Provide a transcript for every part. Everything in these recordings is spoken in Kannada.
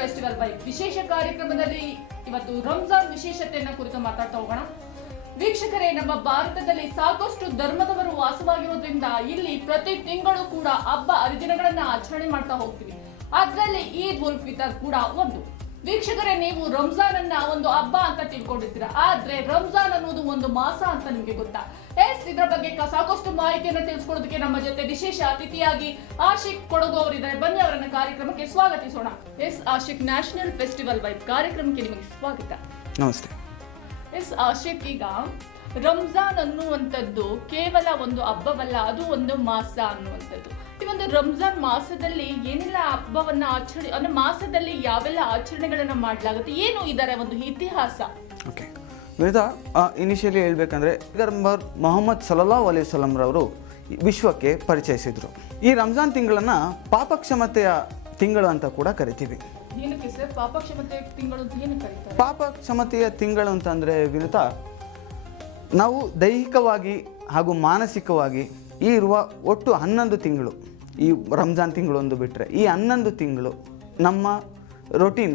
ಫೆಸ್ಟಿವಲ್ ವೈಬ್ ವಿಶೇಷ ಕಾರ್ಯಕ್ರಮದಲ್ಲಿ ಇವತ್ತು ರಂಜಾನ್ ವಿಶೇಷತೆಯನ್ನು ಕುರಿತು ಮಾತಾಡ್ತಾ ಹೋಗೋಣ. ವೀಕ್ಷಕರೇ, ನಮ್ಮ ಭಾರತದಲ್ಲಿ ಸಾಕಷ್ಟು ಧರ್ಮದವರು ವಾಸವಾಗಿರೋದ್ರಿಂದ ಇಲ್ಲಿ ಪ್ರತಿ ತಿಂಗಳು ಕೂಡ ಹಬ್ಬ ಹರಿದಿನಗಳನ್ನ ಆಚರಣೆ ಮಾಡ್ತಾ ಹೋಗ್ತೀವಿ. ಅದರಲ್ಲಿ ಈದ್ ಉಲ್ ಫಿತರ್ ಕೂಡ ಒಂದು. ವೀಕ್ಷಕರೇ, ನೀವು ರಂಜಾನ್ ಅನ್ನ ಒಂದು ಹಬ್ಬ ಅಂತ ತಿಳ್ಕೊಂಡಿರ್ತೀರಾ, ಆದ್ರೆ ರಂಜಾನ್ ಅನ್ನೋದು ಒಂದು ಮಾಸ ಅಂತ ನಿಮ್ಗೆ ಗೊತ್ತಾ? ಇದರ ಬಗ್ಗೆ ಸಾಕಷ್ಟು ಮಾಹಿತಿಯನ್ನು ತಿಳಿಸ್ಕೊಳ್ಳೋದಕ್ಕೆ ನಮ್ಮ ಜೊತೆ ವಿಶೇಷ ಅತಿಥಿಯಾಗಿ ಆಶಿಕ್ ಕೊಡಗು ಅವರಿದ್ದಾರೆ. ಬನ್ನಿ ಅವರನ್ನ ಕಾರ್ಯಕ್ರಮಕ್ಕೆ ಸ್ವಾಗತಿಸೋಣ. ಆಶಿಕ್, ನ್ಯಾಷನಲ್ ಫೆಸ್ಟಿವಲ್ ವೈಬ್ ಕಾರ್ಯಕ್ರಮಕ್ಕೆ ನಿಮಗೆ ಸ್ವಾಗತ. ನಮಸ್ತೆ. ಆಶಿಕ್, ಈಗ ರಂಜಾನ್ ಅನ್ನುವಂಥದ್ದು ಕೇವಲ ಒಂದು ಹಬ್ಬವಲ್ಲ, ಅದು ಒಂದು ಮಾಸ ಅನ್ನುವಂಥದ್ದು. ಈ ಒಂದು ರಂಜಾನ್ ಮಾಸದಲ್ಲಿ ಏನೆಲ್ಲ ಹಬ್ಬವನ್ನ ಆಚರಣೆ, ಅಂದ್ರೆ ಮಾಸದಲ್ಲಿ ಯಾವೆಲ್ಲ ಆಚರಣೆಗಳನ್ನ ಮಾಡಲಾಗುತ್ತೆ, ಏನು ಇದರ ಒಂದು ಇತಿಹಾಸ? ಓಕೆ ವಿನಿತಾ, ಇನಿಷಿಯಲಿ ಹೇಳ್ಬೇಕಂದ್ರೆ ಮೊಹಮ್ಮದ್ ಸಲ್ಲಲ್ಲಾಹು ಅಲೈಹಿ ವಸಲ್ಲಂ ರವರು ವಿಶ್ವಕ್ಕೆ ಪರಿಚಯಿಸಿದ್ರು. ಈ ರಂಜಾನ್ ತಿಂಗಳನ್ನ ಪಾಪಕ್ಷಮತೆಯ ತಿಂಗಳು ಅಂತ ಕೂಡ ಕರಿತೀವಿ. ಏನಕ್ಕೆ ಸರ್ ಪಾಪಕ್ಷಮತೆಯ ತಿಂಗಳು ಅಂತ ಏನು ಕರೀತಾರೆ? ಪಾಪಕ್ಷಮತೆಯ ತಿಂಗಳು ಅಂತಂದ್ರೆ ವಿನಿತಾ, ನಾವು ದೈಹಿಕವಾಗಿ ಹಾಗೂ ಮಾನಸಿಕವಾಗಿ ಈ ಇರುವ ಒಟ್ಟು 11 ತಿಂಗಳು, ಈ ರಂಜಾನ್ ತಿಂಗಳು ಒಂದು ಬಿಟ್ಟರೆ ಈ 11 ತಿಂಗಳು ನಮ್ಮ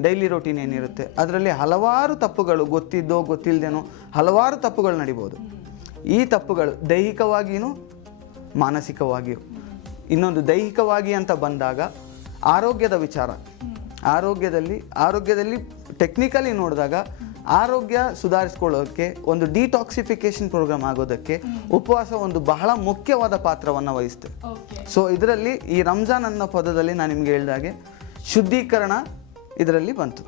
ಡೈಲಿ ರೋಟೀನ್ ಏನಿರುತ್ತೆ ಅದರಲ್ಲಿ ಹಲವಾರು ತಪ್ಪುಗಳು, ಗೊತ್ತಿದ್ದೋ ಗೊತ್ತಿಲ್ಲದೇನೋ ಹಲವಾರು ತಪ್ಪುಗಳು ನಡಿಬೋದು. ಈ ತಪ್ಪುಗಳು ದೈಹಿಕವಾಗಿಯೂ ಮಾನಸಿಕವಾಗಿಯೂ. ಇನ್ನೊಂದು ದೈಹಿಕವಾಗಿ ಅಂತ ಬಂದಾಗ ಆರೋಗ್ಯದ ವಿಚಾರ. ಆರೋಗ್ಯದಲ್ಲಿ ಟೆಕ್ನಿಕಲಿ ನೋಡಿದಾಗ ಆರೋಗ್ಯ ಸುಧಾರಿಸ್ಕೊಳ್ಳೋದಕ್ಕೆ ಒಂದು ಡಿಟಾಕ್ಸಿಫಿಕೇಶನ್ ಪ್ರೋಗ್ರಾಮ್ ಆಗೋದಕ್ಕೆ ಉಪವಾಸ ಒಂದು ಬಹಳ ಮುಖ್ಯವಾದ ಪಾತ್ರವನ್ನು ವಹಿಸುತ್ತೆ. ಸೊ ಇದರಲ್ಲಿ ಈ ರಂಜಾನ್ ಅನ್ನೋ ಪದದಲ್ಲಿ ನಾನು ನಿಮ್ಗೆ ಹೇಳಿದಾಗೆ ಶುದ್ಧೀಕರಣ ಇದರಲ್ಲಿ ಬಂತು.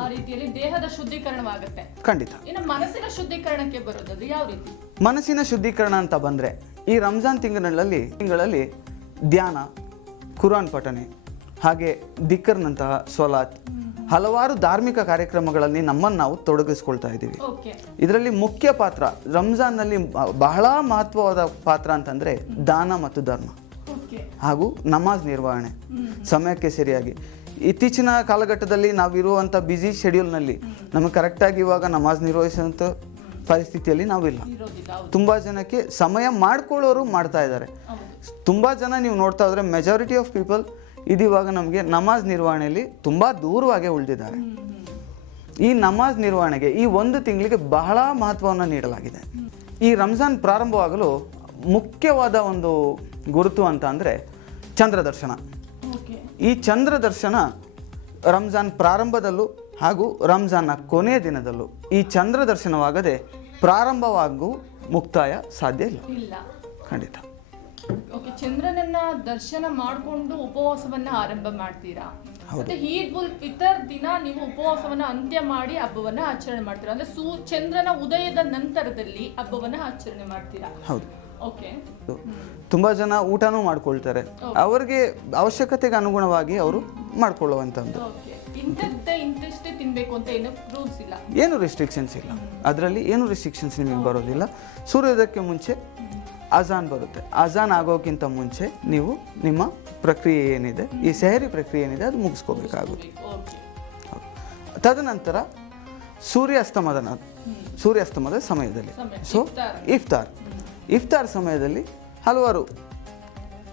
ಆ ರೀತಿಯಲ್ಲಿ ದೇಹದ ಶುದ್ಧೀಕರಣವಾಗುತ್ತೆ. ಖಂಡಿತ. ಇನ್ನು ಮನಸ್ಸಿನ ಶುದ್ಧೀಕರಣಕ್ಕೆ ಬರೋದು ಯಾವ ರೀತಿ? ಮನಸ್ಸಿನ ಶುದ್ಧೀಕರಣ ಅಂತ ಬಂದ್ರೆ ಈ ರಂಜಾನ್ ತಿಂಗಳಲ್ಲಿ ಧ್ಯಾನ, ಕುರಾನ್ ಪಠನೆ, ಹಾಗೆ ದಿಕ್ಕರ್ನಂತಹ ಸ್ವಲಾತ್, ಹಲವಾರು ಧಾರ್ಮಿಕ ಕಾರ್ಯಕ್ರಮಗಳಲ್ಲಿ ನಮ್ಮನ್ನು ನಾವು ತೊಡಗಿಸ್ಕೊಳ್ತಾ ಇದ್ದೀವಿ. ಇದರಲ್ಲಿ ಮುಖ್ಯ ಪಾತ್ರ ರಂಜಾನ್ನಲ್ಲಿ ಬಹಳ ಮಹತ್ವವಾದ ಪಾತ್ರ ಅಂತಂದ್ರೆ ದಾನ ಮತ್ತು ಧರ್ಮ ಹಾಗೂ ನಮಾಜ್ ನಿರ್ವಹಣೆ ಸಮಯಕ್ಕೆ ಸರಿಯಾಗಿ. ಇತ್ತೀಚಿನ ಕಾಲಘಟ್ಟದಲ್ಲಿ ನಾವಿರುವಂಥ ಬ್ಯುಸಿ ಶೆಡ್ಯೂಲ್ನಲ್ಲಿ ನಮಗೆ ಕರೆಕ್ಟಾಗಿ ಇವಾಗ ನಮಾಜ್ ನಿರ್ವಹಿಸುವಂಥ ಪರಿಸ್ಥಿತಿಯಲ್ಲಿ ನಾವಿಲ್ಲ. ತುಂಬ ಜನಕ್ಕೆ ಸಮಯ ಮಾಡ್ಕೊಳ್ಳೋರು ಮಾಡ್ತಾ ಇದ್ದಾರೆ. ತುಂಬ ಜನ ನೀವು ನೋಡ್ತಾ ಹೋದರೆ ಮೆಜಾರಿಟಿ ಆಫ್ ಪೀಪಲ್ ಇದಿವಾಗ ನಮಗೆ ನಮಾಜ್ ನಿರ್ವಹಣೆಯಲ್ಲಿ ತುಂಬ ದೂರವಾಗೇ ಉಳಿದಿದ್ದಾರೆ. ಈ ನಮಾಜ್ ನಿರ್ವಹಣೆಗೆ ಈ ಒಂದು ತಿಂಗಳಿಗೆ ಬಹಳ ಮಹತ್ವವನ್ನು ನೀಡಲಾಗಿದೆ. ಈ ರಂಜಾನ್ ಪ್ರಾರಂಭವಾಗಲು ಮುಖ್ಯವಾದ ಒಂದು ಗುರುತು ಅಂತ ಅಂದರೆ ಚಂದ್ರ ದರ್ಶನ. ಈ ಚಂದ್ರ ದರ್ಶನ ರಂಜಾನ್ ಪ್ರಾರಂಭದಲ್ಲೂ ಹಾಗೂ ರಂಜಾನ್ನ ಕೊನೆಯ ದಿನದಲ್ಲೂ ಈ ಚಂದ್ರ ದರ್ಶನವಾಗದೆ ಪ್ರಾರಂಭವಾಗೂ ಮುಕ್ತಾಯ ಸಾಧ್ಯ ಇಲ್ಲ. ಖಂಡಿತ. ಚಂದ್ರನನ್ನ ದರ್ಶನ ಮಾಡಿಕೊಂಡು ಉಪವಾಸವನ್ನ ಆರಂಭ ಮಾಡ್ತೀರಾ? ಮತ್ತೆ ಈದ್ ಉಲ್ ಫಿತರ್ ದಿನ ನೀವು ಉಪವಾಸವನ್ನ ಅಂತ್ಯ ಮಾಡಿ ಹಬ್ಬವನ್ನ ಆಚರಣೆ ಮಾಡ್ತೀರಾ? ಅಂದ್ರೆ ಚಂದ್ರನ ಉದಯದ ನಂತರದಲ್ಲಿ ಹಬ್ಬವನ್ನ ಆಚರಣೆ ಮಾಡ್ತೀರಾ? ಹೌದು. ಓಕೆ. ತುಂಬಾ ಜನ ಊಟನೂ ಮಾಡ್ಕೊಳ್ತಾರೆ, ಅವರಿಗೆ ಅವಶ್ಯಕತೆಗೆ ಅನುಗುಣವಾಗಿ ಅವರು ಮಾಡ್ಕೊಳ್ಳುವಂಥದ್ದು. ಇಂತಷ್ಟೇ ತಿನ್ಬೇಕು ಅಂತ ಏನು ರೂಲ್ಸ್ ಇಲ್ಲ, ಏನು ರೆಸ್ಟ್ರಿಕ್ಷನ್ಸ್ ಇಲ್ಲ. ಅದರಲ್ಲಿ ಏನು ರೆಸ್ಟ್ರಿಕ್ಷನ್ಸ್ ನಿಮಗೆ ಬರೋದಿಲ್ಲ. ಸೂರ್ಯೋದಯಕ್ಕೆ ಮುಂಚೆ ಅಜಾನ್ ಬರುತ್ತೆ. ಅಜಾನ್ ಆಗೋಕ್ಕಿಂತ ಮುಂಚೆ ನೀವು ನಿಮ್ಮ ಪ್ರಕ್ರಿಯೆ ಏನಿದೆ, ಈ ಸೆಹರಿ ಪ್ರಕ್ರಿಯೆ ಏನಿದೆ ಅದು ಮುಗಿಸ್ಕೋಬೇಕಾಗುತ್ತೆ. ತದನಂತರ ಸೂರ್ಯಾಸ್ತಮದ ಸಮಯದಲ್ಲಿ, ಸೊ ಇಫ್ತಾರ್ ಸಮಯದಲ್ಲಿ ಹಲವಾರು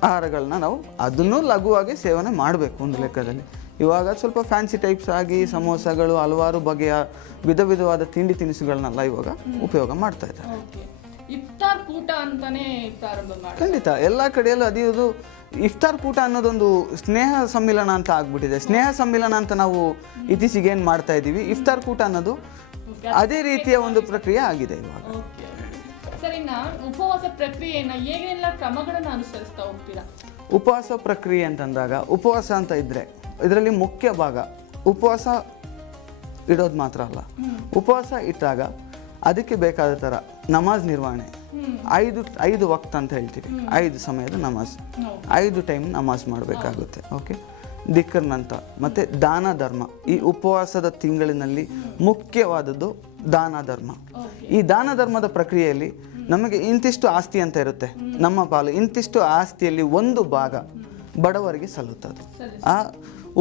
ಆಹಾರಗಳನ್ನ ನಾವು ಅದನ್ನು ಲಘುವಾಗಿ ಸೇವನೆ ಮಾಡಬೇಕು. ಒಂದು ಲೆಕ್ಕದಲ್ಲಿ ಇವಾಗ ಸ್ವಲ್ಪ ಫ್ಯಾನ್ಸಿ ಟೈಪ್ಸ್ ಆಗಿ ಸಮೋಸಗಳು, ಹಲವಾರು ಬಗೆಯ ವಿಧವಾದ ತಿಂಡಿ ತಿನಿಸುಗಳನ್ನೆಲ್ಲ ಇವಾಗ ಉಪಯೋಗ ಮಾಡ್ತಾ ಇದ್ದಾರೆ. ಇಫ್ತಾರ್ ಕೂಟ ಅಂತಾನೆ ಖಂಡಿತ ಎಲ್ಲ ಕಡೆಯಲ್ಲೂ ಅದು ಇಫ್ತಾರ್ ಕೂಟ ಅನ್ನೋದೊಂದು ಸ್ನೇಹ ಸಮ್ಮಿಲನ ಅಂತ ಆಗ್ಬಿಟ್ಟಿದೆ. ಸ್ನೇಹ ಸಮ್ಮಿಲನ ಅಂತ ನಾವು ಇತ್ತೀಚೆಗೆ ಏನು ಮಾಡ್ತಾ ಇದ್ದೀವಿ, ಇಫ್ತಾರ್ ಕೂಟ ಅನ್ನೋದು ಅದೇ ರೀತಿಯ ಒಂದು ಪ್ರಕ್ರಿಯೆ ಆಗಿದೆ ಇವಾಗ. ಉಪವಾಸ ಪ್ರಕ್ರಿಯೆಯನ್ನ ಏನೆಲ್ಲ ಕ್ರಮಗಳನ್ನು ಅನುಸರಿಸ್ತಾ ಹೋಗ್ತೀರಾ? ಉಪವಾಸ ಪ್ರಕ್ರಿಯೆ ಅಂತಂದಾಗ ಉಪವಾಸ ಅಂತ ಇದ್ರೆ ಇದರಲ್ಲಿ ಮುಖ್ಯ ಭಾಗ ಉಪವಾಸ ಇಡೋದು ಮಾತ್ರ ಅಲ್ಲ. ಉಪವಾಸ ಇಟ್ಟಾಗ ಅದಕ್ಕೆ ಬೇಕಾದ ಥರ ನಮಾಜ್ ನಿರ್ವಹಣೆ, 5 ವಕ್ತ್ ಅಂತ ಹೇಳ್ತೀವಿ, 5 ಸಮಯದ ನಮಾಜ್, 5 ಟೈಮ್ ನಮಾಜ್ ಮಾಡಬೇಕಾಗುತ್ತೆ. ಓಕೆ. ದಿಕ್ಕರ್ನಂತ ಮತ್ತು ದಾನ ಧರ್ಮ. ಈ ಉಪವಾಸದ ತಿಂಗಳಿನಲ್ಲಿ ಮುಖ್ಯವಾದದ್ದು ದಾನ ಧರ್ಮ. ಈ ದಾನ ಧರ್ಮದ ಪ್ರಕ್ರಿಯೆಯಲ್ಲಿ ನಮಗೆ ಇಂತಿಷ್ಟು ಆಸ್ತಿ ಅಂತ ಇರುತ್ತೆ, ನಮ್ಮ ಪಾಲು ಇಂತಿಷ್ಟು ಆಸ್ತಿಯಲ್ಲಿ ಒಂದು ಭಾಗ ಬಡವರಿಗೆ ಸಲ್ಲುತ್ತದೆ. ಆ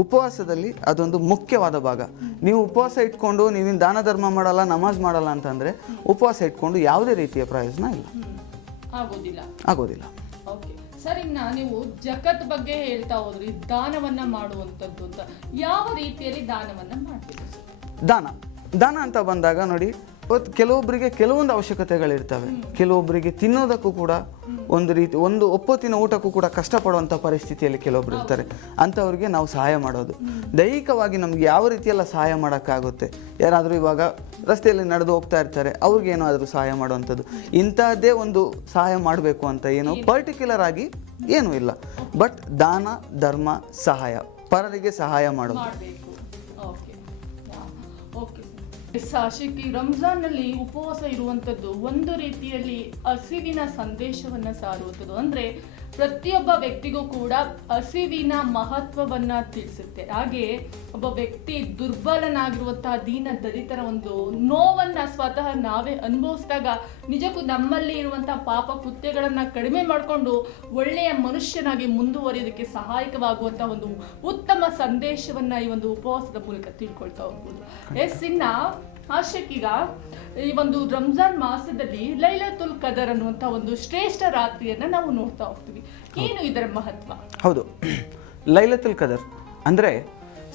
ಉಪವಾಸದಲ್ಲಿ ಅದೊಂದು ಮುಖ್ಯವಾದ ಭಾಗ. ನೀವು ಉಪವಾಸ ಇಟ್ಕೊಂಡು ನೀವಿನ್ ದಾನ ಧರ್ಮ ಮಾಡಲ್ಲ, ನಮಾಜ್ ಮಾಡಲ್ಲ ಅಂತಂದರೆ ಉಪವಾಸ ಇಟ್ಕೊಂಡು ಯಾವುದೇ ರೀತಿಯ ಪ್ರಯೋಜನ ಇಲ್ಲ, ಆಗೋದಿಲ್ಲ. ಸರ್, ಇನ್ನ ನೀವು ಜಗತ್ ಬಗ್ಗೆ ಹೇಳ್ತಾ ಹೋದ್ರಿ, ದಾನವನ್ನ ಮಾಡುವಂಥದ್ದು ಅಂತ. ಯಾವ ರೀತಿಯಲ್ಲಿ ದಾನವನ್ನ ಮಾಡ್ತೀರಿ ಸರ್? ದಾನ ಅಂತ ಬಂದಾಗ ನೋಡಿ, ಕೆಲವೊಬ್ಬರಿಗೆ ಕೆಲವೊಂದು ಅವಶ್ಯಕತೆಗಳಿರ್ತವೆ. ಕೆಲವೊಬ್ಬರಿಗೆ ತಿನ್ನೋದಕ್ಕೂ ಕೂಡ ಒಂದು ಒಪ್ಪತ್ತಿನ ಊಟಕ್ಕೂ ಕೂಡ ಕಷ್ಟಪಡುವಂಥ ಪರಿಸ್ಥಿತಿಯಲ್ಲಿ ಕೆಲವೊಬ್ರು ಇರ್ತಾರೆ. ಅಂಥವ್ರಿಗೆ ನಾವು ಸಹಾಯ ಮಾಡೋದು. ದೈಹಿಕವಾಗಿ ನಮ್ಗೆ ಯಾವ ರೀತಿಯೆಲ್ಲ ಸಹಾಯ ಮಾಡೋಕ್ಕಾಗುತ್ತೆ, ಯಾರಾದರೂ ಇವಾಗ ರಸ್ತೆಯಲ್ಲಿ ನಡೆದು ಹೋಗ್ತಾ ಇರ್ತಾರೆ, ಅವ್ರಿಗೆ ಏನಾದರೂ ಸಹಾಯ ಮಾಡುವಂಥದ್ದು, ಇಂಥದ್ದೇ ಒಂದು ಸಹಾಯ ಮಾಡಬೇಕು ಅಂತ ಏನು ಪರ್ಟಿಕ್ಯುಲರ್ ಆಗಿ ಏನೂ ಇಲ್ಲ. ಬಟ್ ದಾನ ಧರ್ಮ ಸಹಾಯ, ಪರರಿಗೆ ಸಹಾಯ ಮಾಡೋದು. ಆಶಿಕ್, ಈ ರಂಜಾನ್ನಲ್ಲಿ ಉಪವಾಸ ಇರುವಂಥದ್ದು ಒಂದು ರೀತಿಯಲ್ಲಿ ಹಸಿವಿನ ಸಂದೇಶವನ್ನ ಸಾರುವಂಥದ್ದು. ಅಂದ್ರೆ ಪ್ರತಿಯೊಬ್ಬ ವ್ಯಕ್ತಿಗೂ ಕೂಡ ಹಸಿವಿನ ಮಹತ್ವವನ್ನ ತಿಳಿಸುತ್ತೆ. ಹಾಗೆ ಒಬ್ಬ ವ್ಯಕ್ತಿ ದುರ್ಬಲನಾಗಿರುವಂತಹ ದೀನ ದಲಿತರ ಒಂದು ನೋವನ್ನ ಸ್ವತಃ ನಾವೇ ಅನುಭವಿಸಿದಾಗ ನಿಜಕ್ಕೂ ನಮ್ಮಲ್ಲಿ ಇರುವಂತಹ ಪಾಪ ಕೃತ್ಯಗಳನ್ನ ಕಡಿಮೆ ಮಾಡಿಕೊಂಡು ಒಳ್ಳೆಯ ಮನುಷ್ಯನಾಗಿ ಮುಂದುವರಿಯೋದಕ್ಕೆ ಸಹಾಯಕವಾಗುವಂತಹ ಒಂದು ಉತ್ತಮ ಸಂದೇಶವನ್ನ ಈ ಒಂದು ಉಪವಾಸದ ಮೂಲಕ ತಿಳ್ಕೊಳ್ತಾ ಹೋಗ್ಬೋದು. ಇನ್ನ ಆಶಿಕ್, ಈಗ ಈ ಒಂದು ರಂಜಾನ್ ಮಾಸದಲ್ಲಿ ಲೈಲತುಲ್ ಕದರ್ ಅನ್ನುವಂಥ ಒಂದು ಶ್ರೇಷ್ಠ ರಾತ್ರಿಯನ್ನ ನಾವು ನೋಡ್ತಾ ಹೋಗ್ತೀವಿ. ಏನು ಇದರ ಮಹತ್ವ? ಹೌದು, ಲೈಲತುಲ್ ಕದರ್ ಅಂದರೆ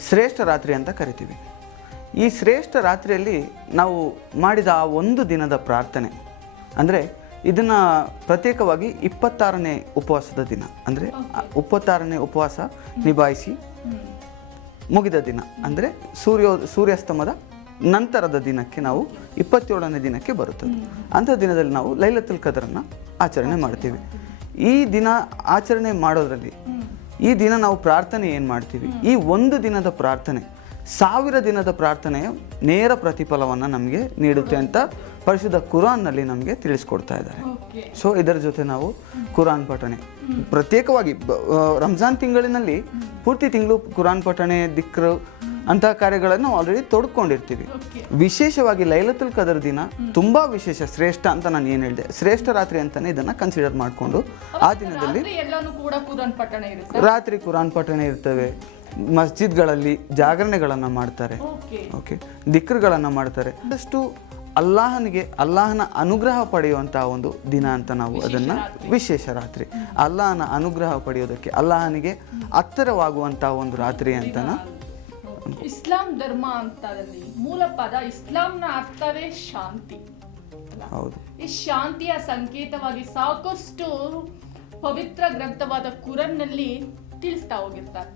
ಶ್ರೇಷ್ಠ ರಾತ್ರಿ ಅಂತ ಕರಿತೀವಿ. ಈ ಶ್ರೇಷ್ಠ ರಾತ್ರಿಯಲ್ಲಿ ನಾವು ಮಾಡಿದ ಆ ಒಂದು ದಿನದ ಪ್ರಾರ್ಥನೆ ಅಂದರೆ ಇದನ್ನು ಪ್ರತ್ಯೇಕವಾಗಿ 26ನೇ ಉಪವಾಸದ ದಿನ ಅಂದರೆ 26ನೇ ಉಪವಾಸ ನಿಭಾಯಿಸಿ ಮುಗಿದ ದಿನ ಅಂದರೆ ಸೂರ್ಯಾಸ್ತಮದ ನಂತರದ ದಿನಕ್ಕೆ ನಾವು 27ನೇ ದಿನಕ್ಕೆ ಬರುತ್ತದೆ. ಅಂಥ ದಿನದಲ್ಲಿ ನಾವು ಲೈಲತುಲ್ ಕದರನ್ನು ಆಚರಣೆ ಮಾಡ್ತೀವಿ. ಈ ದಿನ ಆಚರಣೆ ಮಾಡೋದ್ರಲ್ಲಿ ಈ ದಿನ ನಾವು ಪ್ರಾರ್ಥನೆ ಏನು ಮಾಡ್ತೀವಿ, ಈ ಒಂದು ದಿನದ ಪ್ರಾರ್ಥನೆ 1000 ದಿನದ ಪ್ರಾರ್ಥನೆಯ ನೇರ ಪ್ರತಿಫಲವನ್ನು ನಮಗೆ ನೀಡುತ್ತೆ ಅಂತ ಪರಿಶುದ್ಧ ಕುರಾನ್ನಲ್ಲಿ ನಮಗೆ ತಿಳಿಸ್ಕೊಡ್ತಾ ಇದ್ದಾರೆ. ಸೊ ಇದರ ಜೊತೆ ನಾವು ಕುರಾನ್ ಪಠಣೆ ಪ್ರತ್ಯೇಕವಾಗಿ ರಂಜಾನ್ ತಿಂಗಳಿನಲ್ಲಿ ಪೂರ್ತಿ ತಿಂಗಳು ಕುರಾನ್ ಪಠಣೆ ದಿಕ್ರು ಅಂತಹ ಕಾರ್ಯಗಳನ್ನು ಆಲ್ರೆಡಿ ತೊಡ್ಕೊಂಡಿರ್ತೀವಿ. ವಿಶೇಷವಾಗಿ ಲೈಲತುಲ್ ಕದರ್ ದಿನ ತುಂಬಾ ವಿಶೇಷ, ಶ್ರೇಷ್ಠ ಅಂತ ನಾನು ಏನು ಹೇಳಿದೆ, ಶ್ರೇಷ್ಠ ರಾತ್ರಿ ಅಂತಾನೆ ಇದನ್ನ ಕನ್ಸಿಡರ್ ಮಾಡಿಕೊಂಡು ಆ ದಿನದಲ್ಲಿ ರಾತ್ರಿ ಕುರಾನ್ ಪಠಣೆ ಇರ್ತವೆ. ಮಸ್ಜಿದ್ಗಳಲ್ಲಿ ಜಾಗರಣೆಗಳನ್ನು ಮಾಡ್ತಾರೆ, ಓಕೆ, ದಿಕ್ರುಗಳನ್ನು ಮಾಡ್ತಾರೆ. ಅದಷ್ಟು ಅಲ್ಲಾಹನ ಅನುಗ್ರಹ ಪಡೆಯುವಂತಹ ಒಂದು ದಿನ ಅಂತ ನಾವು ಅದನ್ನ ವಿಶೇಷ ರಾತ್ರಿ, ಅಲ್ಲಾಹನ ಅನುಗ್ರಹ ಪಡೆಯೋದಕ್ಕೆ, ಅಲ್ಲಾಹನಿಗೆ ಹತ್ತಿರವಾಗುವಂತಹ ಒಂದು ರಾತ್ರಿ ಅಂತ. ಇಸ್ಲಾಂ ಧರ್ಮ ಅಂತದಲ್ಲಿ ಮೂಲ ಪದ ಇಸ್ಲಾಂನ ಅರ್ಥವೇ ಶಾಂತಿ. ಹೌದು, ಈ ಶಾಂತಿಯ ಸಂಕೇತವಾಗಿ ಸಾಕಷ್ಟು ಪವಿತ್ರ ಗ್ರಂಥವಾದ ಕುರಾನ್ನಲ್ಲಿ ತಿಳಿಸ್ತಾ ಹೋಗಿರ್ತಾರೆ.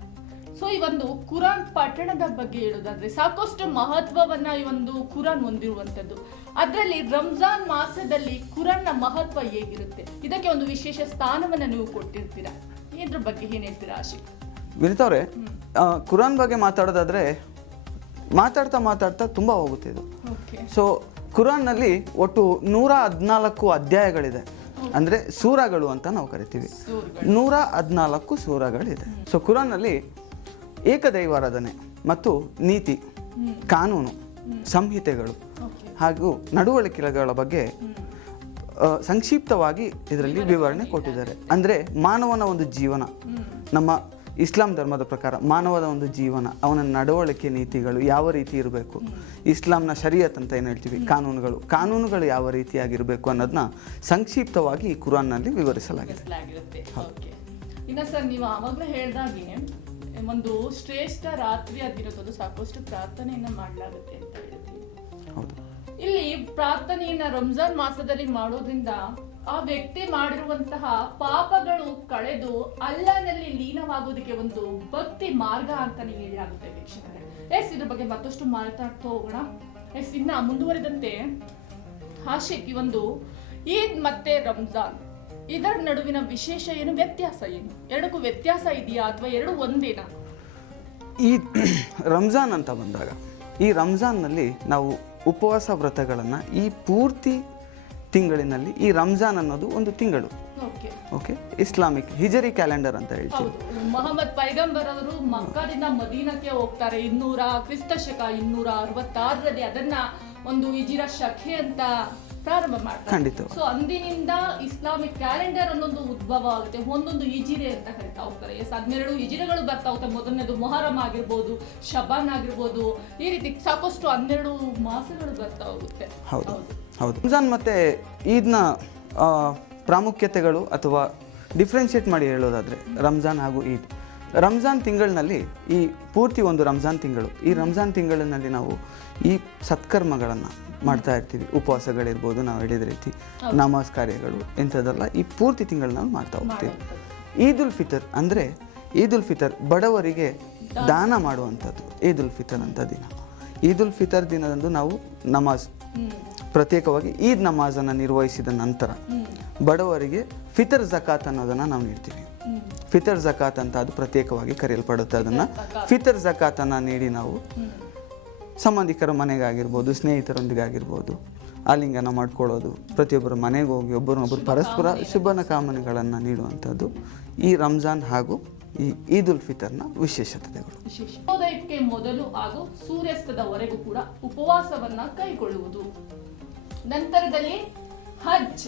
ಸೊ ಈ ಒಂದು ಕುರಾನ್ ಪಠಣದ ಬಗ್ಗೆ ಹೇಳೋದಾದ್ರೆ ಸಾಕಷ್ಟು ಮಹತ್ವವನ್ನ ಈ ಒಂದು ಕುರಾನ್ ಹೊಂದಿರುವಂತದ್ದು. ಅದರಲ್ಲಿ ರಂಜಾನ್ ಮಾಸದಲ್ಲಿ ಕುರಾನ್ನ ಮಹತ್ವ ಹೇಗಿರುತ್ತೆ, ಇದಕ್ಕೆ ಒಂದು ವಿಶೇಷ ಸ್ಥಾನವನ್ನ ನೀವು ಕೊಟ್ಟಿರ್ತೀರಾ. ಇದ್ರ ಬಗ್ಗೆ ಏನ್ ಹೇಳ್ತೀರಾ ಆಶಿಕ್? ವಿನಿತಾ ಅವರೇ, ಕುರಾನ್ ಬಗ್ಗೆ ಮಾತಾಡೋದಾದ್ರೆ ಮಾತಾಡ್ತಾ ತುಂಬಾ ಹೋಗುತ್ತೆ ಇದು. ಸೊ ಕುರಾನ್ನಲ್ಲಿ ಒಟ್ಟು 114 ಅಧ್ಯಾಯಗಳಿದೆ, ಅಂದ್ರೆ ಸೂರಗಳು ಅಂತ ನಾವು ಕರಿತೀವಿ. 114 ಸೂರಗಳಿದೆ. ಸೊ ಕುರಾನ್ನಲ್ಲಿ ಏಕದೈವಾರಾಧನೆ ಮತ್ತು ನೀತಿ, ಕಾನೂನು, ಸಂಹಿತೆಗಳು ಹಾಗೂ ನಡವಳಿಕೆಗಳ ಬಗ್ಗೆ ಸಂಕ್ಷಿಪ್ತವಾಗಿ ಇದರಲ್ಲಿ ವಿವರಣೆ ಕೊಟ್ಟಿದ್ದಾರೆ. ಅಂದರೆ ಮಾನವನ ಒಂದು ಜೀವನ, ನಮ್ಮ ಇಸ್ಲಾಂ ಧರ್ಮದ ಪ್ರಕಾರ ಮಾನವನ ಒಂದು ಜೀವನ, ಅವನ ನಡವಳಿಕೆ ನೀತಿಗಳು ಯಾವ ರೀತಿ ಇರಬೇಕು, ಇಸ್ಲಾಂನ ಶರಿಯತ್ ಅಂತ ಏನು ಹೇಳ್ತೀವಿ, ಕಾನೂನುಗಳು ಯಾವ ರೀತಿಯಾಗಿರಬೇಕು ಅನ್ನೋದನ್ನ ಸಂಕ್ಷಿಪ್ತವಾಗಿ ಈ ಕುರಾನ್ನಲ್ಲಿ ವಿವರಿಸಲಾಗಿದೆ. ಇನ್ನು ಸರ್, ನೀವು ಆವಾಗಲೇ ಹೇಳಿದಾಗೆ ಒಂದು ಶ್ರೇಷ್ಠ ರಾತ್ರಿ ಆಗಿರೋದು ಸಾಕಷ್ಟು ಪ್ರಾರ್ಥನೆಯನ್ನ ಮಾಡಲಾಗುತ್ತೆ ಅಂತ ಹೇಳ್ತೀವಿ. ಹೌದು, ಇಲ್ಲಿ ಪ್ರಾರ್ಥನೆಯನ್ನ ರಂಜಾನ್ ಮಾಸದಲ್ಲಿ ಮಾಡೋದ್ರಿಂದ ಆ ವ್ಯಕ್ತಿ ಮಾಡಿರುವಂತಹ ಪಾಪಗಳು ಕಳೆದು ಅಲ್ಲಾನಲ್ಲಿ ಲೀನವಾಗೋದಕ್ಕೆ ಒಂದು ಭಕ್ತಿ ಮಾರ್ಗ ಅಂತಾನೆ ಹೇಳಲಾಗುತ್ತೆ ವೀಕ್ಷಕರೇ. ಇದ್ರ ಬಗ್ಗೆ ಮತ್ತಷ್ಟು ಮಾತಾಡ್ತಾ ಹೋಗೋಣ. ಇನ್ನ ಮುಂದುವರಿದಂತೆ ಆಶಿಕ್, ಈ ಒಂದು ಈದ್ ಮತ್ತೆ ರಂಜಾನ್ ಇದರ ನಡುವಿನ ವಿಶೇಷ ಏನು, ವ್ಯತ್ಯಾಸ ಏನು? ಎರಡಕ್ಕೂ ವ್ಯತ್ಯಾಸ ಇದೆಯಾ ಅಥವಾ ಎರಡು ಒಂದೇನಾ? ಈ ರಂಜಾನ್ ಅಂತ ಬಂದಾಗ ಈ ರಂಜಾನ್ನಲ್ಲಿ ನಾವು ಉಪವಾಸ ವ್ರತಗಳನ್ನು ಈ ಪೂರ್ತಿ ತಿಂಗಳಿನಲ್ಲಿ, ಈ ರಂಜಾನ್ ಅನ್ನೋದು ಒಂದು ತಿಂಗಳು, ಓಕೆ, ಇಸ್ಲಾಮಿಕ್ ಹಿಜರಿ ಕ್ಯಾಲೆಂಡರ್ ಅಂತ ಹೇಳ್ತೀವಿ. ಮೊಹಮ್ಮದ್ ಪೈಗಂಬರ್ ಅವರು ಮಕ್ಕಾದಿಂದ ಮದೀನಕ್ಕೆ ಹೋಗ್ತಾರೆ ಕ್ರಿಸ್ತ ಶಕ 266ರಲ್ಲಿ. ಅದನ್ನ ಒಂದು ಹಿಜಿರ ಶಕೆ ಅಂತ ಪ್ರಾರಂಭ ಮಾಡ್ತಾರೆ. ಖಂಡಿತ. ಸೊ ಅಂದಿನಿಂದ ಇಸ್ಲಾಮಿಕ್ ಕ್ಯಾಲೆಂಡರ್ ಅನ್ನೊಂದು ಉದ್ಭವ ಆಗುತ್ತೆ. ಒಂದೊಂದು ಹಿಜಿರೆ ಅಂತ ಕರಿತಾ ಹೋಗ್ತಾರೆ. 12 ಹಿಜಿರೆಗಳು ಬರ್ತಾ ಹೋಗ್ತವೆ. ಮೊದಲನೇದು ಮೊಹರಂ ಆಗಿರ್ಬೋದು, ಶಬಾನ್ ಆಗಿರ್ಬೋದು, ಈ ರೀತಿ ಸಾಕಷ್ಟು 12 ಮಾಸಗಳು ಬರ್ತಾ ಹೋಗುತ್ತೆ. ಹೌದು. ರಂಜಾನ್ ಮತ್ತೆ ಈದ್ನ ಪ್ರಾಮುಖ್ಯತೆಗಳು ಅಥವಾ ಡಿಫ್ರೆನ್ಷಿಯೇಟ್ ಮಾಡಿ ಹೇಳೋದಾದರೆ ರಂಜಾನ್ ಹಾಗೂ ಈದ್. ರಂಜಾನ್ ತಿಂಗಳಿನಲ್ಲಿ ಈ ಪೂರ್ತಿ ಒಂದು ರಂಜಾನ್ ತಿಂಗಳು, ಈ ರಂಜಾನ್ ತಿಂಗಳಿನಲ್ಲಿ ನಾವು ಈ ಸತ್ಕರ್ಮಗಳನ್ನು ಮಾಡ್ತಾ ಇರ್ತೀವಿ. ಉಪವಾಸಗಳಿರ್ಬೋದು, ನಾವು ಹೇಳಿದ ರೀತಿ ನಮಾಜ್ ಕಾರ್ಯಗಳು ಇಂಥದ್ದೆಲ್ಲ ಈ ಪೂರ್ತಿ ತಿಂಗಳು ನಾವು ಮಾಡ್ತಾ ಹೋಗ್ತೀವಿ. ಈದ್ ಉಲ್ ಫಿತರ್ ಅಂದರೆ, ಈದ್ ಉಲ್ ಫಿತರ್ ಬಡವರಿಗೆ ದಾನ ಮಾಡುವಂಥದ್ದು ಈದ್ ಉಲ್ ಫಿತರ್ ಅಂತ ದಿನ. ಈದ್ ಉಲ್ ಫಿತರ್ ದಿನದಂದು ನಾವು ನಮಾಜ್, ಪ್ರತ್ಯೇಕವಾಗಿ ಈದ್ ನಮಾಜನ್ನು ನಿರ್ವಹಿಸಿದ ನಂತರ ಬಡವರಿಗೆ ಫಿತರ್ ಜಕಾತ್ ಅನ್ನೋದನ್ನು ನಾವು ನೀಡ್ತೀವಿ. ಫಿತರ್ ಜಕಾತ್ ಅಂತ ಅದು ಪ್ರತ್ಯೇಕವಾಗಿ ಕರೆಯಲ್ಪಡುತ್ತೆ. ಅದನ್ನು ಫಿತರ್ ಜಕಾತನ್ನು ನೀಡಿ ನಾವು ಸಂಬಂಧಿಕರ ಮನೆಗಾಗಿರ್ಬೋದು, ಸ್ನೇಹಿತರೊಂದಿಗೆ ಆಗಿರ್ಬೋದು ಆಲಿಂಗನ ಮಾಡ್ಕೊಳ್ಳೋದು, ಪ್ರತಿಯೊಬ್ಬರ ಮನೆಗೆ ಹೋಗಿ ಒಬ್ಬರನ್ನೊಬ್ಬರು ಪರಸ್ಪರ ಶುಭನ ಕಾಮನೆಗಳನ್ನು ನೀಡುವಂಥದ್ದು ಈ ರಂಜಾನ್ ಹಾಗೂ ಈ ಈದ್ ಉಲ್ ಫಿತರ್ನ ವಿಶೇಷತೆಗಳು. ಸೂರ್ಯೋದಯಕ್ಕೆ ಮೊದಲು ಹಾಗೂ ಸೂರ್ಯಾಸ್ತದವರೆಗೂ ಕೂಡ ಉಪವಾಸವನ್ನ ಕೈಗೊಳ್ಳುವುದು. ನಂತರದಲ್ಲಿ ಹಜ್,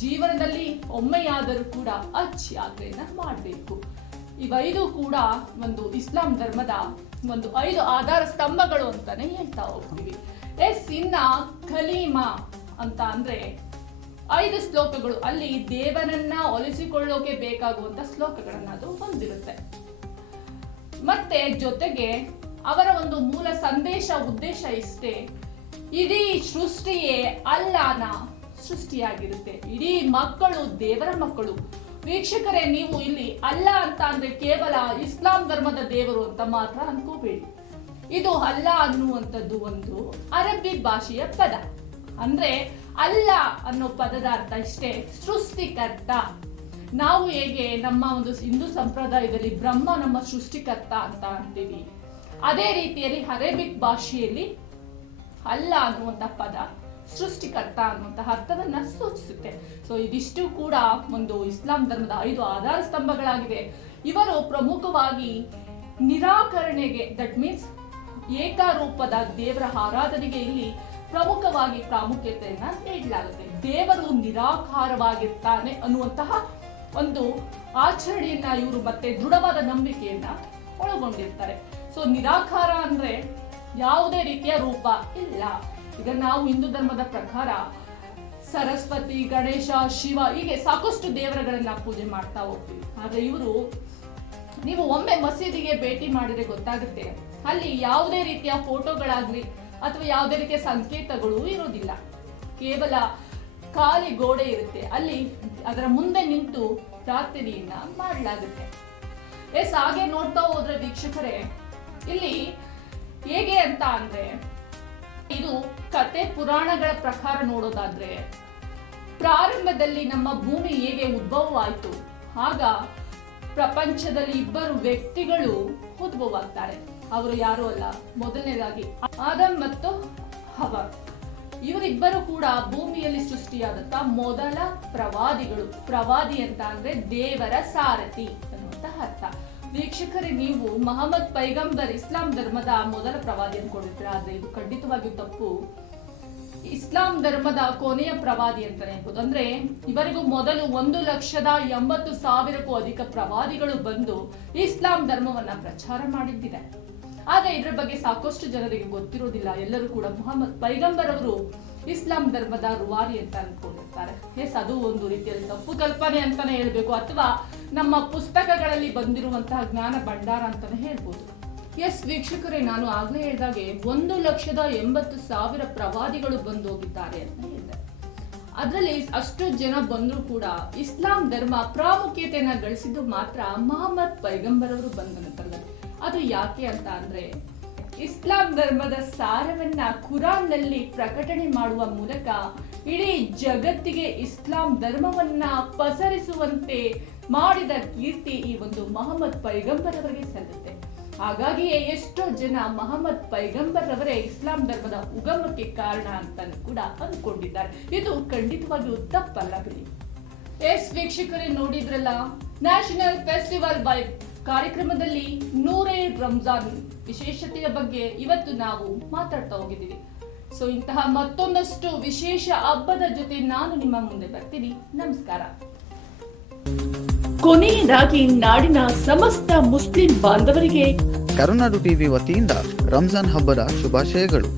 ಜೀವನದಲ್ಲಿ ಒಮ್ಮೆಯಾದರೂ ಕೂಡ ಹಜ್ ಯಾತ್ರೆಯನ್ನ ಮಾಡಬೇಕು. ಇವೆರಡೂ ಕೂಡ ಒಂದು ಇಸ್ಲಾಂ ಧರ್ಮದ ಒಂದು 5 ಆಧಾರ ಸ್ತಂಭಗಳು ಅಂತಾನೆ ಹೇಳ್ತಾ ಹೋಗ್ತೀವಿ. ಇನ್ನ ಕಲೀಮಾ ಅಂತ ಅಂದ್ರೆ 5 ಶ್ಲೋಕಗಳು, ಅಲ್ಲಿ ದೇವರನ್ನ ಒಲಿಸಿಕೊಳ್ಳೋಕೆ ಬೇಕಾಗುವಂತ ಶ್ಲೋಕಗಳನ್ನ ಅದು ಹೊಂದಿರುತ್ತೆ. ಮತ್ತೆ ಜೊತೆಗೆ ಅವರ ಒಂದು ಮೂಲ ಸಂದೇಶ, ಉದ್ದೇಶ ಇಷ್ಟೇ, ಇಡೀ ಸೃಷ್ಟಿಯೇ ಅಲ್ಲಾನ ಸೃಷ್ಟಿಯಾಗಿರುತ್ತೆ. ಇಡೀ ಮಕ್ಕಳು ದೇವರ ಮಕ್ಕಳು. ವೀಕ್ಷಕರೇ, ನೀವು ಇಲ್ಲಿ ಅಲ್ಲ ಅಂತ ಅಂದ್ರೆ ಕೇವಲ ಇಸ್ಲಾಂ ಧರ್ಮದ ದೇವರು ಅಂತ ಮಾತ್ರ ಅನ್ಕೋಬೇಡಿ. ಇದು ಅಲ್ಲ ಅನ್ನುವಂಥದ್ದು ಒಂದು ಅರಬ್ಬಿ ಭಾಷೆಯ ಪದ. ಅಂದ್ರೆ ಅಲ್ಲ ಅನ್ನೋ ಪದದ ಅರ್ಥ ಇಷ್ಟೇ, ಸೃಷ್ಟಿಕರ್ತ. ನಾವು ಹೇಗೆ ನಮ್ಮ ಒಂದು ಹಿಂದೂ ಸಂಪ್ರದಾಯದಲ್ಲಿ ಬ್ರಹ್ಮ ನಮ್ಮ ಸೃಷ್ಟಿಕರ್ತ ಅಂತ ಅಂತೀವಿ, ಅದೇ ರೀತಿಯಲ್ಲಿ ಅರೇಬಿಕ್ ಭಾಷೆಯಲ್ಲಿ ಅಲ್ಲ ಅನ್ನುವಂಥ ಪದ ಸೃಷ್ಟಿಕರ್ತ ಅನ್ನುವಂತಹ ಅರ್ಥವನ್ನ ಸೂಚಿಸುತ್ತೆ. ಸೊ ಇದಿಷ್ಟು ಕೂಡ ಒಂದು ಇಸ್ಲಾಂ ಧರ್ಮದ 5 ಆಧಾರ ಸ್ತಂಭಗಳಾಗಿದೆ. ಇವರು ಪ್ರಮುಖವಾಗಿ ನಿರಾಕರಣೆಗೆ, ದಟ್ ಮೀನ್ಸ್ ಏಕರೂಪದ ದೇವರ ಆರಾಧನೆಗೆ ಇಲ್ಲಿ ಪ್ರಮುಖವಾಗಿ ಪ್ರಾಮುಖ್ಯತೆಯನ್ನ ನೀಡಲಾಗುತ್ತೆ. ದೇವರು ನಿರಾಕಾರವಾಗಿರ್ತಾನೆ ಅನ್ನುವಂತಹ ಒಂದು ಆಚರಣೆಯನ್ನ ಇವರು ಮತ್ತೆ ದೃಢವಾದ ನಂಬಿಕೆಯನ್ನ ಒಳಗೊಂಡಿರ್ತಾರೆ. ಸೊ ನಿರಾಕಾರ ಅಂದ್ರೆ ಯಾವುದೇ ರೀತಿಯ ರೂಪ ಇಲ್ಲ. ಈಗ ನಾವು ಹಿಂದೂ ಧರ್ಮದ ಪ್ರಕಾರ ಸರಸ್ವತಿ, ಗಣೇಶ, ಶಿವ ಹೀಗೆ ಸಾಕಷ್ಟು ದೇವರುಗಳನ್ನ ಪೂಜೆ ಮಾಡ್ತಾ ಹೋಗ್ತೀವಿ. ಆದ್ರೆ ಇವರು, ನೀವು ಒಮ್ಮೆ ಮಸೀದಿಗೆ ಭೇಟಿ ಮಾಡಿದ್ರೆ ಗೊತ್ತಾಗುತ್ತೆ, ಅಲ್ಲಿ ಯಾವುದೇ ರೀತಿಯ ಫೋಟೋಗಳಾಗ್ಲಿ ಅಥವಾ ಯಾವುದೇ ರೀತಿಯ ಸಂಕೇತಗಳು ಇರೋದಿಲ್ಲ. ಕೇವಲ ಖಾಲಿ ಗೋಡೆ ಇರುತ್ತೆ, ಅಲ್ಲಿ ಅದರ ಮುಂದೆ ನಿಂತು ಪ್ರಾರ್ಥನೆಯನ್ನ ಮಾಡಲಾಗುತ್ತೆ. ಹಾಗೆ ನೋಡ್ತಾ ಹೋದ್ರೆ ವೀಕ್ಷಕರೇ, ಇಲ್ಲಿ ಹೇಗೆ ಅಂತ ಅಂದ್ರೆ, ಇದು ಕತೆ ಪುರಾಣಗಳ ಪ್ರಕಾರ ನೋಡೋದಾದ್ರೆ, ಪ್ರಾರಂಭದಲ್ಲಿ ನಮ್ಮ ಭೂಮಿ ಹೇಗೆ ಉದ್ಭವವಾಯಿತು, ಆಗ ಪ್ರಪಂಚದಲ್ಲಿ 2 ವ್ಯಕ್ತಿಗಳು ಉದ್ಭವವಾಗ್ತಾರೆ. ಅವರು ಯಾರು ಅಲ್ಲ, ಮೊದಲನೇದಾಗಿ ಆದಮ್ ಮತ್ತು ಹವ. ಇವರಿಬ್ಬರು ಕೂಡ ಭೂಮಿಯಲ್ಲಿ ಸೃಷ್ಟಿಯಾದಂತ ಮೊದಲ ಪ್ರವಾದಿಗಳು. ಪ್ರವಾದಿ ಅಂತ ಅಂದ್ರೆ ದೇವರ ಸಾರಥಿ ಅನ್ನುವಂತ ಅರ್ಥ. ವೀಕ್ಷಕರೇ, ನೀವು ಮಹಮ್ಮದ್ ಪೈಗಂಬರ್ ಇಸ್ಲಾಂ ಧರ್ಮದ ಮೊದಲ ಪ್ರವಾದಿ ಅನ್ಕೊಂಡಿರ್ತೀರ, ಆದ್ರೆ ಇದು ಖಂಡಿತವಾಗಿಯೂ ತಪ್ಪು. ಇಸ್ಲಾಂ ಧರ್ಮದ ಕೊನೆಯ ಪ್ರವಾದಿ ಅಂತಾನೆ ಹೇಳ್ಬೋದು. ಅಂದ್ರೆ ಇವರಿಗೂ ಮೊದಲು 1,80,000ಕ್ಕೂ ಅಧಿಕ ಪ್ರವಾದಿಗಳು ಬಂದು ಇಸ್ಲಾಂ ಧರ್ಮವನ್ನ ಪ್ರಚಾರ ಮಾಡಿದ್ದಿದೆ. ಆದ್ರೆ ಇದರ ಬಗ್ಗೆ ಸಾಕಷ್ಟು ಜನರಿಗೆ ಗೊತ್ತಿರೋದಿಲ್ಲ. ಎಲ್ಲರೂ ಕೂಡ ಮುಹಮ್ಮದ್ ಪೈಗಂಬರ್ ಅವರು ಇಸ್ಲಾಂ ಧರ್ಮದ ರೂವಾರಿ ಅಂತ ಅನ್ಕೊಂಡಿರ್ತಾರೆ. ಅದು ಒಂದು ರೀತಿಯಲ್ಲಿ ತಪ್ಪು ಕಲ್ಪನೆ ಅಂತಾನೆ ಹೇಳ್ಬೇಕು, ಅಥವಾ ನಮ್ಮ ಪುಸ್ತಕಗಳಲ್ಲಿ ಬಂದಿರುವಂತಹ ಜ್ಞಾನ ಭಂಡಾರ ಅಂತಾನೆ ಹೇಳ್ಬೋದು. ವೀಕ್ಷಕರೇ, ನಾನು ಆಗ್ಲೇ ಹೇಳಿದಾಗೆ 1,80,000 ಪ್ರವಾದಿಗಳು ಬಂದು ಹೋಗಿದ್ದಾರೆ ಅಂತ ಹೇಳಿದೆ. ಅದರಲ್ಲಿ ಅಷ್ಟು ಜನ ಬಂದರೂ ಕೂಡ ಇಸ್ಲಾಂ ಧರ್ಮ ಪ್ರಾಮುಖ್ಯತೆಯನ್ನ ಗಳಿಸಿದ್ದು ಮಾತ್ರ ಮಹಮ್ಮದ್ ಪೈಗಂಬರ್ ಅವರು ಬಂದ ನಂತರದಲ್ಲಿ. ಅದು ಯಾಕೆ ಅಂತ ಅಂದ್ರೆ, ಇಸ್ಲಾಂ ಧರ್ಮದ ಸಾರವನ್ನ ಕುರಾನ್ನಲ್ಲಿ ಪ್ರಕಟಣೆ ಮಾಡುವ ಮೂಲಕ ಇಡೀ ಜಗತ್ತಿಗೆ ಇಸ್ಲಾಂ ಧರ್ಮವನ್ನ ಪಸರಿಸುವಂತೆ ಮಾಡಿದ ಕೀರ್ತಿ ಈ ಒಂದು ಮಹಮ್ಮದ್ ಪೈಗಂಬರ್ ಅವರಿಗೆ ಸಲ್ಲುತ್ತೆ. ಹಾಗಾಗಿಯೇ ಎಷ್ಟೋ ಜನ ಮಹಮ್ಮದ್ ಪೈಗಂಬರ್ ಅವರೇ ಇಸ್ಲಾಂ ಧರ್ಮದ ಉಗಮಕ್ಕೆ ಕಾರಣ ಅಂತಾನು ಕೂಡ ಅಂದ್ಕೊಂಡಿದ್ದಾರೆ. ಇದು ಖಂಡಿತವಾಗಿಯೂ ತಪ್ಪಲ್ಲ ಬಿಡಿ. ವೀಕ್ಷಕರೇ, ನೋಡಿದ್ರಲ್ಲ, ನ್ಯಾಷನಲ್ ಫೆಸ್ಟಿವಲ್ ವೈಬ್ ಕಾರ್ಯಕ್ರಮದಲ್ಲಿ 100ನೇ ರಂಜಾನ್ ವಿಶೇಷತೆಯ ಬಗ್ಗೆ ಇವತ್ತು ನಾವು ಮಾತಾಡ್ತಾ ಹೋಗಿದ್ದೀವಿ. ಸೊ ಇಂತಹ ಮತ್ತೊಂದಷ್ಟು ವಿಶೇಷ ಹಬ್ಬದ ಜೊತೆ ನಾನು ನಿಮ್ಮ ಮುಂದೆ ಬರ್ತೀನಿ. ನಮಸ್ಕಾರ. ಕೊನೆಯದಾಗಿ ನಾಡಿನ ಸಮಸ್ತ ಮುಸ್ಲಿಂ ಬಾಂಧವರಿಗೆ ಕರುನಾಡು ಟಿವಿ ವತಿಯಿಂದ ರಂಜಾನ್ ಹಬ್ಬದ ಶುಭಾಶಯಗಳು.